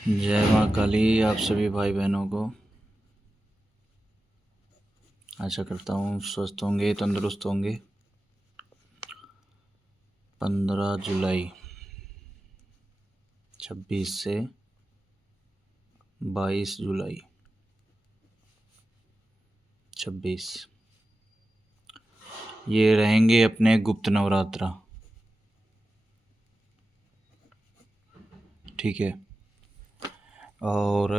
जय माँ काली। आप सभी भाई बहनों को आशा करता हूँ स्वस्थ होंगे, तंदुरुस्त होंगे। 15 जुलाई 26 से 22 जुलाई 26 ये रहेंगे अपने गुप्त नवरात्रा। ठीक है। और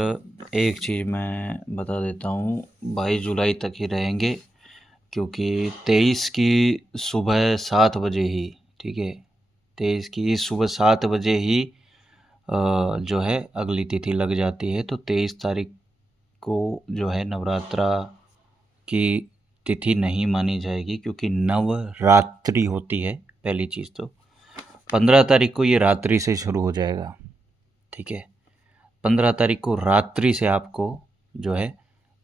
एक चीज़ मैं बता देता हूँ, 22 जुलाई तक ही रहेंगे, क्योंकि 23 की सुबह 7 बजे ही, ठीक है, 23 की सुबह 7 बजे ही जो है अगली तिथि लग जाती है। तो 23 तारीख को जो है नवरात्रा की तिथि नहीं मानी जाएगी, क्योंकि नवरात्रि होती है पहली चीज़। तो 15 तारीख को ये रात्रि से शुरू हो जाएगा। ठीक है, 15 तारीख को रात्रि से आपको जो है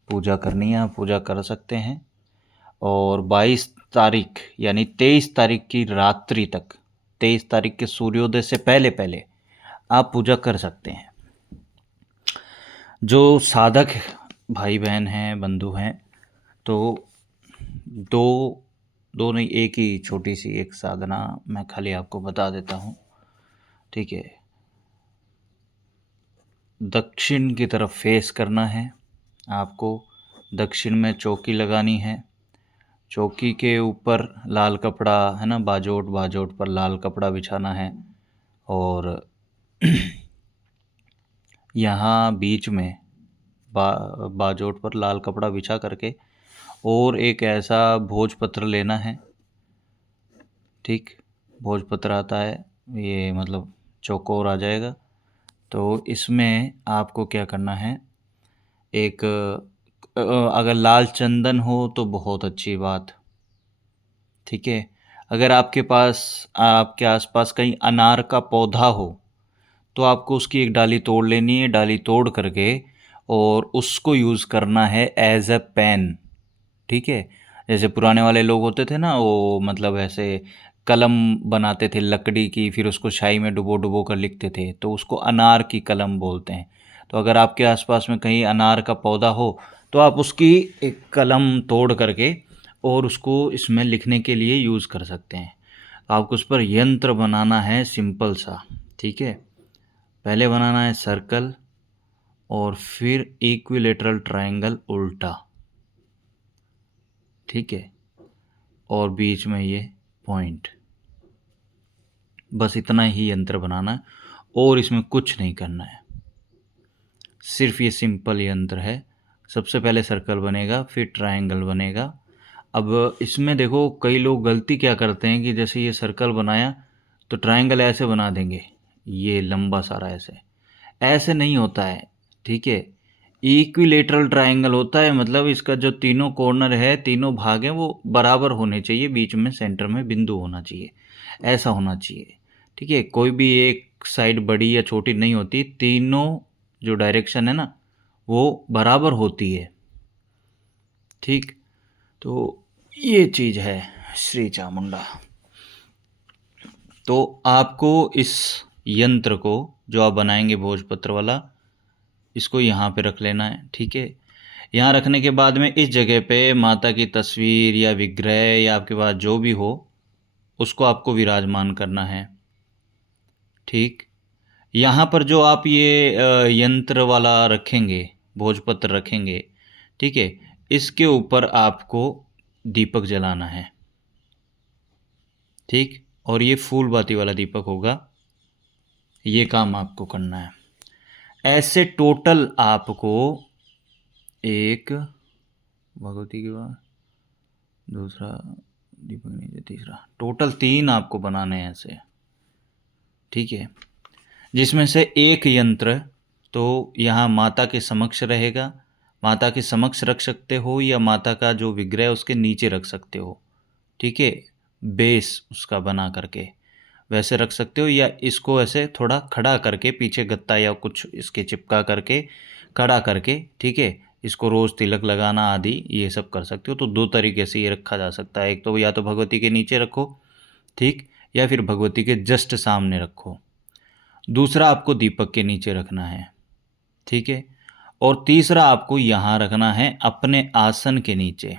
पूजा करनी है, आप पूजा कर सकते हैं। और 22 तारीख यानी 23 तारीख की रात्रि तक, 23 तारीख के सूर्योदय से पहले पहले आप पूजा कर सकते हैं। जो साधक भाई बहन हैं, बंधु हैं, तो दो दो नहीं, एक ही छोटी सी एक साधना मैं खाली आपको बता देता हूँ। ठीक है, दक्षिण की तरफ फेस करना है आपको। दक्षिण में चौकी लगानी है। चौकी के ऊपर लाल कपड़ा है ना, बाजोट बाजोट पर लाल कपड़ा बिछाना है। और यहाँ बीच में बाजोट पर लाल कपड़ा बिछा करके और एक ऐसा भोजपत्र लेना है। ठीक, भोजपत्र आता है, ये मतलब चौकोर आ जाएगा। तो इसमें आपको क्या करना है, एक अगर लाल चंदन हो तो बहुत अच्छी बात। ठीक है, अगर आपके पास, आपके आसपास कहीं अनार का पौधा हो तो आपको उसकी एक डाली तोड़ लेनी है। डाली तोड़ करके और उसको यूज़ करना है एज अ पेन। ठीक है, जैसे पुराने वाले लोग होते थे ना, वो मतलब ऐसे कलम बनाते थे लकड़ी की, फिर उसको शाई में डुबो डुबो कर लिखते थे, तो उसको अनार की कलम बोलते हैं। तो अगर आपके आसपास में कहीं अनार का पौधा हो तो आप उसकी एक कलम तोड़ करके और उसको इसमें लिखने के लिए यूज़ कर सकते हैं। तो आपको उस पर यंत्र बनाना है सिंपल सा। ठीक है, पहले बनाना है सर्कल और फिर इक्विलेटरल ट्रायंगल उल्टा। ठीक है, और बीच में ये पॉइंट। बस इतना ही यंत्र बनाना है और इसमें कुछ नहीं करना है, सिर्फ ये सिंपल यंत्र है। सबसे पहले सर्कल बनेगा, फिर ट्रायंगल बनेगा। अब इसमें देखो, कई लोग गलती क्या करते हैं कि जैसे ये सर्कल बनाया तो ट्रायंगल ऐसे बना देंगे, ये लंबा सारा ऐसे। ऐसे नहीं होता है। ठीक है, इक्विलेटरल ट्रायंगल होता है, मतलब इसका जो तीनों कॉर्नर है, तीनों भाग हैं, वो बराबर होने चाहिए, बीच में सेंटर में बिंदु होना चाहिए, ऐसा होना चाहिए। ठीक है, कोई भी एक साइड बड़ी या छोटी नहीं होती, तीनों जो डायरेक्शन है ना वो बराबर होती है। ठीक, तो ये चीज़ है श्री चामुंडा। तो आपको इस यंत्र को जो आप बनाएंगे भोजपत्र वाला, इसको यहाँ पे रख लेना है। ठीक है, यहाँ रखने के बाद में इस जगह पे माता की तस्वीर या विग्रह या आपके पास जो भी हो उसको आपको विराजमान करना है। ठीक, यहाँ पर जो आप ये यंत्र वाला रखेंगे, भोजपत्र रखेंगे, ठीक है, इसके ऊपर आपको दीपक जलाना है। ठीक, और ये फूल बाती वाला दीपक होगा। ये काम आपको करना है। ऐसे टोटल आपको एक, भगवती के बाद दूसरा दीपक नीचे तीसरा, टोटल 3 आपको बनाने हैं ऐसे। ठीक है, जिसमें से एक यंत्र तो यहाँ माता के समक्ष रहेगा। माता के समक्ष रख सकते हो या माता का जो विग्रह है उसके नीचे रख सकते हो। ठीक है, बेस उसका बना करके वैसे रख सकते हो, या इसको ऐसे थोड़ा खड़ा करके पीछे गत्ता या कुछ इसके चिपका करके खड़ा करके, ठीक है, इसको रोज़ तिलक लगाना आदि ये सब कर सकते हो। तो 2 तरीके से ये रखा जा सकता है। एक तो या तो भगवती के नीचे रखो, ठीक, या फिर भगवती के जस्ट सामने रखो। दूसरा आपको दीपक के नीचे रखना है। ठीक है। और तीसरा आपको यहाँ रखना है अपने आसन के नीचे।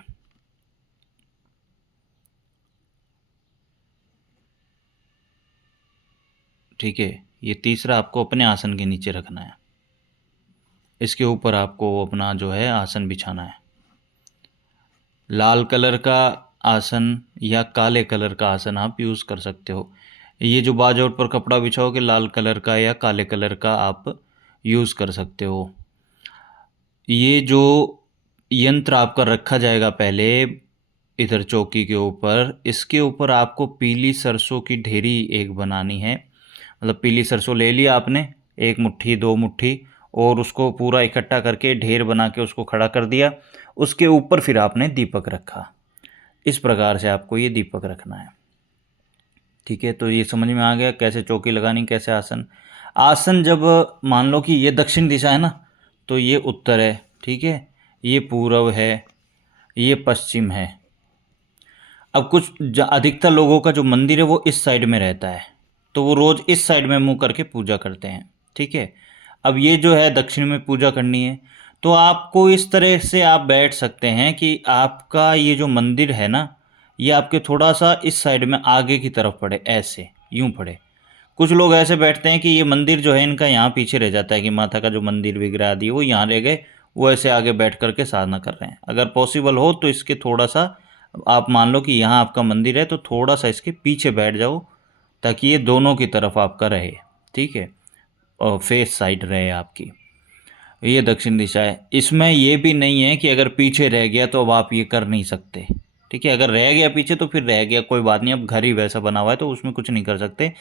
ठीक है, ये तीसरा आपको अपने आसन के नीचे रखना है। इसके ऊपर आपको अपना जो है आसन बिछाना है। लाल कलर का आसन या काले कलर का आसन आप यूज़ कर सकते हो। ये जो बाजोट पर कपड़ा बिछाओगे लाल कलर का या काले कलर का आप यूज़ कर सकते हो। ये जो यंत्र आपका रखा जाएगा पहले इधर चौकी के ऊपर, इसके ऊपर आपको पीली सरसों की ढेरी एक बनानी है। मतलब पीली सरसों ले लिया आपने, एक मुट्ठी 2 मुट्ठी, और उसको पूरा इकट्ठा करके ढेर बना के उसको खड़ा कर दिया। उसके ऊपर फिर आपने दीपक रखा। इस प्रकार से आपको ये दीपक रखना है। ठीक है, तो ये समझ में आ गया कैसे चौकी लगानी, कैसे आसन। आसन जब मान लो कि ये दक्षिण दिशा है ना, तो ये उत्तर है। ठीक है, ये पूर्व है, ये पश्चिम है। अब कुछ अधिकतर लोगों का जो मंदिर है वो इस साइड में रहता है, तो वो रोज़ इस साइड में मुंह करके पूजा करते हैं। ठीक है, अब ये जो है दक्षिण में पूजा करनी है, तो आपको इस तरह से आप बैठ सकते हैं कि आपका ये जो मंदिर है ना, ये आपके थोड़ा सा इस साइड में आगे की तरफ पड़े, ऐसे यूं पड़े। कुछ लोग ऐसे बैठते हैं कि ये मंदिर जो है इनका यहाँ पीछे रह जाता है, कि माता का जो मंदिर विग्रह आदि वो यहाँ रह गए, वो ऐसे आगे बैठ करके साधना कर रहे हैं। अगर पॉसिबल हो तो इसके थोड़ा सा आप मान लो कि यहाँ आपका मंदिर है, तो थोड़ा सा इसके पीछे बैठ जाओ, ताकि ये दोनों की तरफ आपका रहे। ठीक है, और फेस साइड रहे आपकी। ये दक्षिण दिशा है। इसमें ये भी नहीं है कि अगर पीछे रह गया तो अब आप ये कर नहीं सकते। ठीक है, अगर रह गया पीछे तो फिर रह गया, कोई बात नहीं, अब घर ही वैसा बना हुआ है तो उसमें कुछ नहीं कर सकते।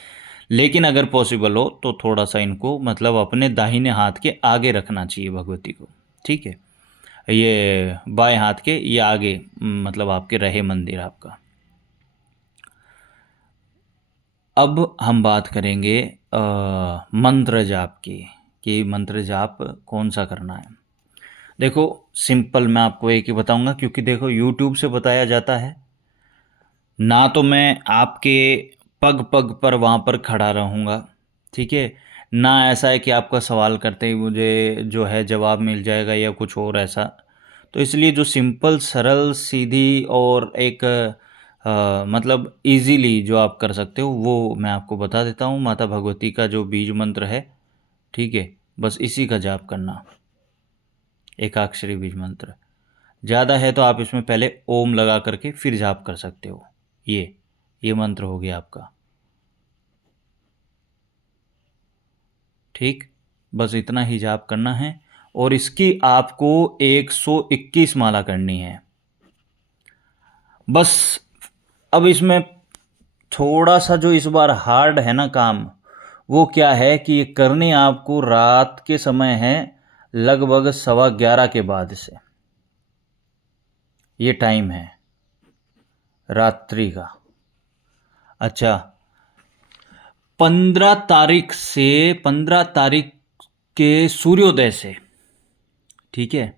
लेकिन अगर पॉसिबल हो तो थोड़ा सा इनको मतलब अपने दाहिने हाथ के आगे रखना चाहिए भगवती को। ठीक है, ये बाएं हाथ के ये आगे मतलब आपके रहे मंदिर आपका। अब हम बात करेंगे मंत्र जाप की, कि मंत्र जाप कौन सा करना है। देखो सिंपल मैं आपको एक ही बताऊंगा, क्योंकि देखो यूट्यूब से बताया जाता है ना, तो मैं आपके पग पग पर वहाँ पर खड़ा रहूँगा। ठीक है, ना ऐसा है कि आपका सवाल करते ही मुझे जो है जवाब मिल जाएगा या कुछ और ऐसा। तो इसलिए जो सिंपल सरल सीधी और एक मतलब इजीली जो आप कर सकते हो वो मैं आपको बता देता हूँ। माता भगवती का जो बीज मंत्र है, ठीक है, बस इसी का जाप करना, एकाक्षरी बीज मंत्र। ज़्यादा है तो आप इसमें पहले ओम लगा करके फिर जाप कर सकते हो। ये मंत्र हो गया आपका। ठीक, बस इतना ही जाप करना है, और इसकी आपको 121 माला करनी है बस। अब इसमें थोड़ा सा जो इस बार हार्ड है ना काम, वो क्या है कि ये करने आपको रात के समय है, लगभग 11:15 के बाद से ये टाइम है रात्रि का। अच्छा, 15 तारीख के सूर्योदय से। ठीक है,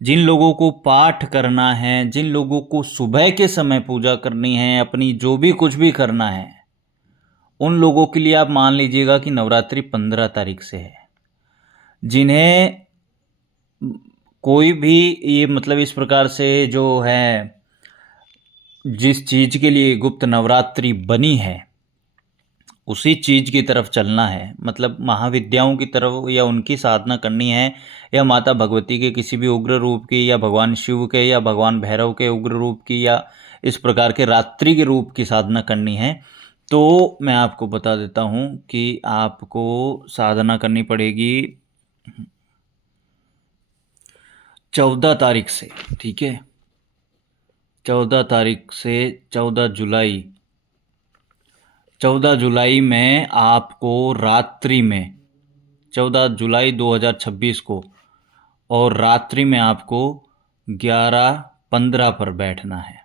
जिन लोगों को पाठ करना है, जिन लोगों को सुबह के समय पूजा करनी है, अपनी जो भी कुछ भी करना है, उन लोगों के लिए आप मान लीजिएगा कि नवरात्रि 15 तारीख से है। जिन्हें कोई भी ये मतलब इस प्रकार से जो है जिस चीज़ के लिए गुप्त नवरात्रि बनी है उसी चीज़ की तरफ चलना है, मतलब महाविद्याओं की तरफ, या उनकी साधना करनी है, या माता भगवती के किसी भी उग्र रूप की, या भगवान शिव के, या भगवान भैरव के उग्र रूप की, या इस प्रकार के रात्रि के रूप की साधना करनी है, तो मैं आपको बता देता हूँ कि आपको साधना करनी पड़ेगी 14 तारीख से। ठीक है, 14 तारीख से 14 जुलाई में आपको रात्रि में, 14 जुलाई 2026 को, और रात्रि में आपको 11:15 पर बैठना है,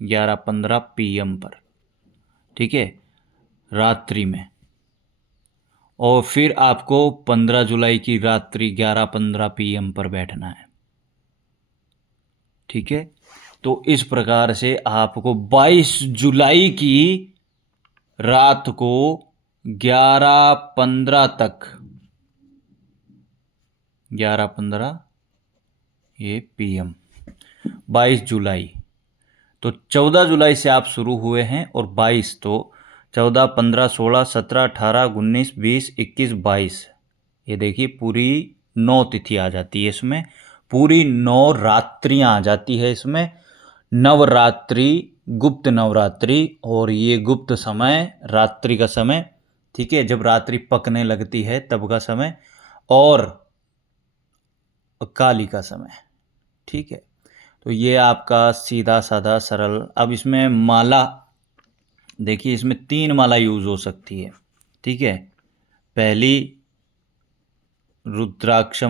11:15 PM पर। ठीक है, रात्रि में। और फिर आपको 15 जुलाई की रात्रि 11:15 PM पर बैठना है। ठीक है, तो इस प्रकार से आपको 22 जुलाई की रात को 11:15 तक 11:15 ये PM। 22 जुलाई, तो 14 जुलाई से आप शुरू हुए हैं और 22, तो 14, 15, 16, 17, 18, 19, 20, 21, 22, ये देखिए पूरी 9 तिथि आ जाती है इसमें, पूरी 9 रात्रियाँ आ जाती है इसमें। नवरात्रि, गुप्त नवरात्रि, और ये गुप्त समय रात्रि का समय, ठीक है, जब रात्रि पकने लगती है तब का समय, और काली का समय, ठीक है। तो ये आपका सीधा साधा सरल। अब इसमें माला देखिए, इसमें 3 माला यूज हो सकती है, ठीक है। पहली रुद्राक्ष,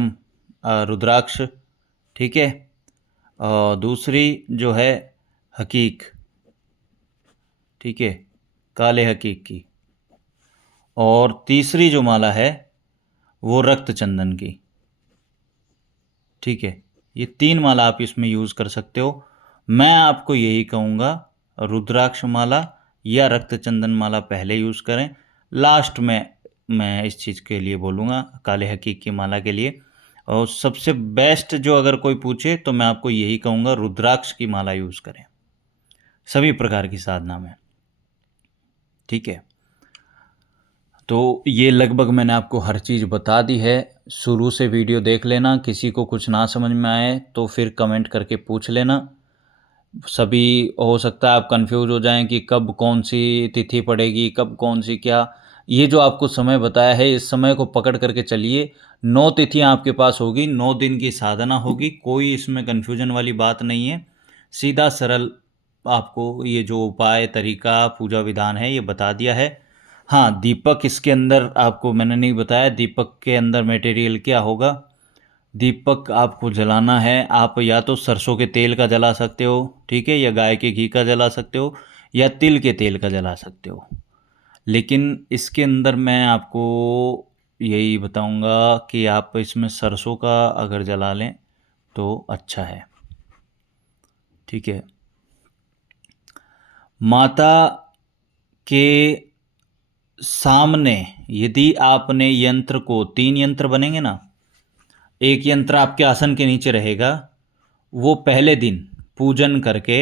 ठीक है, और दूसरी जो है हकीक, ठीक है, काले हकीक की, और तीसरी जो माला है वो रक्त चंदन की, ठीक है। ये 3 माला आप इसमें यूज़ कर सकते हो। मैं आपको यही कहूँगा, रुद्राक्ष माला या रक्त चंदन माला पहले यूज़ करें, लास्ट में मैं इस चीज़ के लिए बोलूँगा, काले हकीक की माला के लिए। और सबसे बेस्ट जो अगर कोई पूछे तो मैं आपको यही कहूँगा, रुद्राक्ष की माला यूज़ करें सभी प्रकार की साधना में, ठीक है। तो ये लगभग मैंने आपको हर चीज़ बता दी है। शुरू से वीडियो देख लेना, किसी को कुछ ना समझ में आए तो फिर कमेंट करके पूछ लेना। सभी हो सकता है आप कंफ्यूज हो जाएं कि कब कौन सी तिथि पड़ेगी, कब कौन सी क्या। ये जो आपको समय बताया है, इस समय को पकड़ करके चलिए। 9 तिथियां आपके पास होगी, 9 दिन की साधना होगी, कोई इसमें कन्फ्यूजन वाली बात नहीं है। सीधा सरल आपको ये जो उपाय, तरीका, पूजा विधान है ये बता दिया है। हाँ, दीपक इसके अंदर आपको मैंने नहीं बताया, दीपक के अंदर मटेरियल क्या होगा। दीपक आपको जलाना है, आप या तो सरसों के तेल का जला सकते हो, ठीक है, या गाय के घी का जला सकते हो, या तिल के तेल का जला सकते हो। लेकिन इसके अंदर मैं आपको यही बताऊंगा कि आप इसमें सरसों का अगर जला लें तो अच्छा है, ठीक है। माता के सामने यदि आपने यंत्र को, 3 यंत्र बनेंगे ना, एक यंत्र आपके आसन के नीचे रहेगा, वो पहले दिन पूजन करके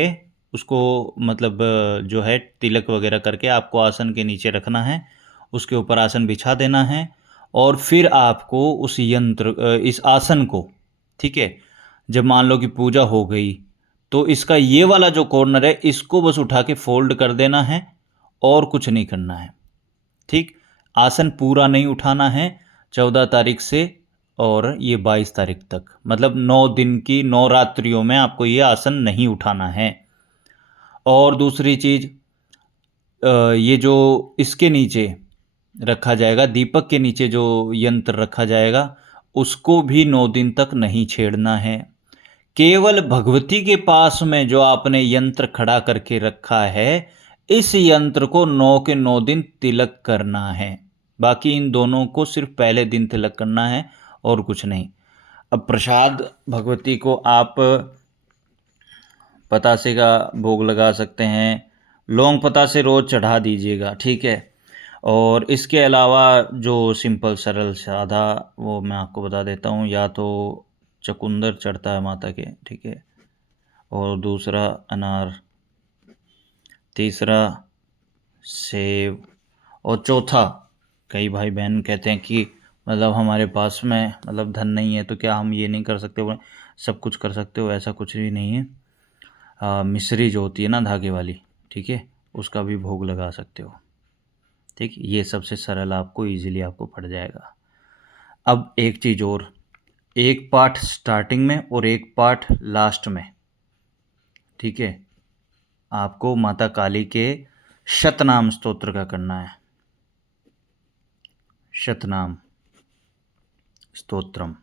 उसको, मतलब जो है तिलक वगैरह करके आपको आसन के नीचे रखना है, उसके ऊपर आसन बिछा देना है, और फिर आपको उस यंत्र, इस आसन को, ठीक है, जब मान लो कि पूजा हो गई तो इसका ये वाला जो कॉर्नर है इसको बस उठा के फोल्ड कर देना है और कुछ नहीं करना है, ठीक। आसन पूरा नहीं उठाना है 14 तारीख से और ये 22 तारीख तक, मतलब 9 दिन की 9 रात्रियों में आपको ये आसन नहीं उठाना है। और दूसरी चीज़, ये जो इसके नीचे रखा जाएगा, दीपक के नीचे जो यंत्र रखा जाएगा, उसको भी 9 दिन तक नहीं छेड़ना है। केवल भगवती के पास में जो आपने यंत्र खड़ा करके रखा है, इस यंत्र को 9 के 9 दिन तिलक करना है। बाकी इन दोनों को सिर्फ पहले दिन तिलक करना है और कुछ नहीं। अब प्रसाद भगवती को आप पतासे का भोग लगा सकते हैं, लौंग पतासे रोज़ चढ़ा दीजिएगा, ठीक है। और इसके अलावा जो सिंपल सरल सादा, वो मैं आपको बता देता हूँ, या तो चुकंदर चढ़ता है माता के, ठीक है, और दूसरा अनार, तीसरा सेब, और चौथा, कई भाई बहन कहते हैं कि मतलब हमारे पास में मतलब धन नहीं है तो क्या हम ये नहीं कर सकते, वो सब कुछ कर सकते हो, ऐसा कुछ भी नहीं है। मिश्री जो होती है ना धागे वाली, ठीक है, उसका भी भोग लगा सकते हो, ठीक। ये सबसे सरल आपको इजीली आपको पड़ जाएगा। अब एक चीज़ और, एक पार्ट स्टार्टिंग में और एक पार्ट लास्ट में, ठीक है, आपको माता काली के शतनाम स्तोत्र का करना है, शतनाम स्तोत्रम,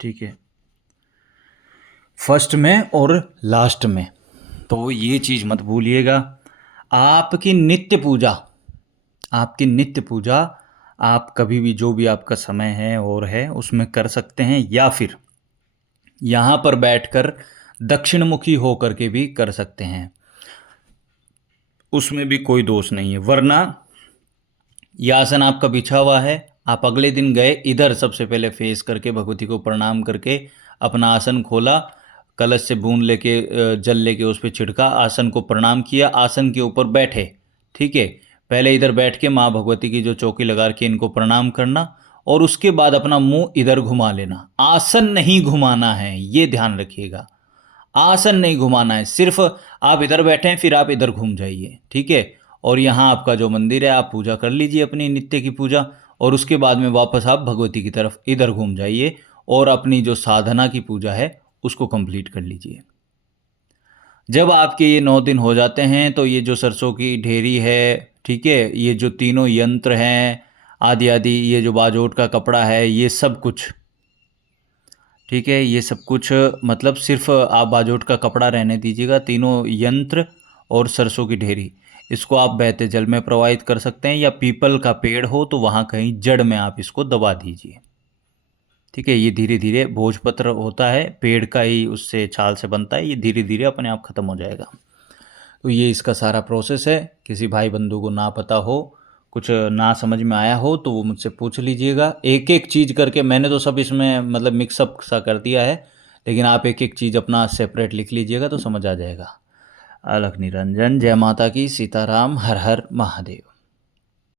ठीक है, फर्स्ट में और लास्ट में। तो ये चीज़ मत भूलिएगा। आपकी नित्य पूजा, आपकी नित्य पूजा आप कभी भी जो भी आपका समय है और है उसमें कर सकते हैं, या फिर यहाँ पर बैठकर दक्षिणमुखी होकर के भी कर सकते हैं, उसमें भी कोई दोष नहीं है। वरना ये आसन आपका बिछा हुआ है, आप अगले दिन गए, इधर सबसे पहले फेस करके भगवती को प्रणाम करके अपना आसन खोला, कलश से बूंद लेके जल लेके उस पर छिड़का, आसन को प्रणाम किया, आसन के ऊपर बैठे। ठीक है, पहले इधर बैठ के माँ भगवती की जो चौकी लगा रखी है इनको प्रणाम करना, और उसके बाद अपना मुंह इधर घुमा लेना। आसन नहीं घुमाना है, ये ध्यान रखिएगा, आसन नहीं घुमाना है, सिर्फ आप इधर बैठे हैं फिर आप इधर घूम जाइए। ठीक है, और यहाँ आपका जो मंदिर है आप पूजा कर लीजिए अपनी नित्य की पूजा, और उसके बाद में वापस आप भगवती की तरफ इधर घूम जाइए और अपनी जो साधना की पूजा है उसको कंप्लीट कर लीजिए। जब आपके ये 9 दिन हो जाते हैं तो ये जो सरसों की ढेरी है, ठीक है, ये जो तीनों यंत्र हैं आदि आदि, ये जो बाजोट का कपड़ा है, ये सब कुछ, ठीक है, ये सब कुछ मतलब सिर्फ आप बाजोट का कपड़ा रहने दीजिएगा, तीनों यंत्र और सरसों की ढेरी इसको आप बहते जल में प्रवाहित कर सकते हैं, या पीपल का पेड़ हो तो वहाँ कहीं जड़ में आप इसको दबा दीजिए। ठीक है, ये धीरे धीरे भोजपत्र होता है, पेड़ का ही उससे छाल से बनता है, ये धीरे धीरे अपने आप ख़त्म हो जाएगा। तो ये इसका सारा प्रोसेस है। किसी भाई बंधु को ना पता हो, कुछ ना समझ में आया हो तो वो मुझसे पूछ लीजिएगा। एक एक चीज़ करके मैंने तो सब इसमें मतलब मिक्सअप सा कर दिया है, लेकिन आप एक एक चीज़ अपना सेपरेट लिख लीजिएगा तो समझ आ जाएगा। अलख निरंजन। जय माता की। सीताराम। हर हर महादेव।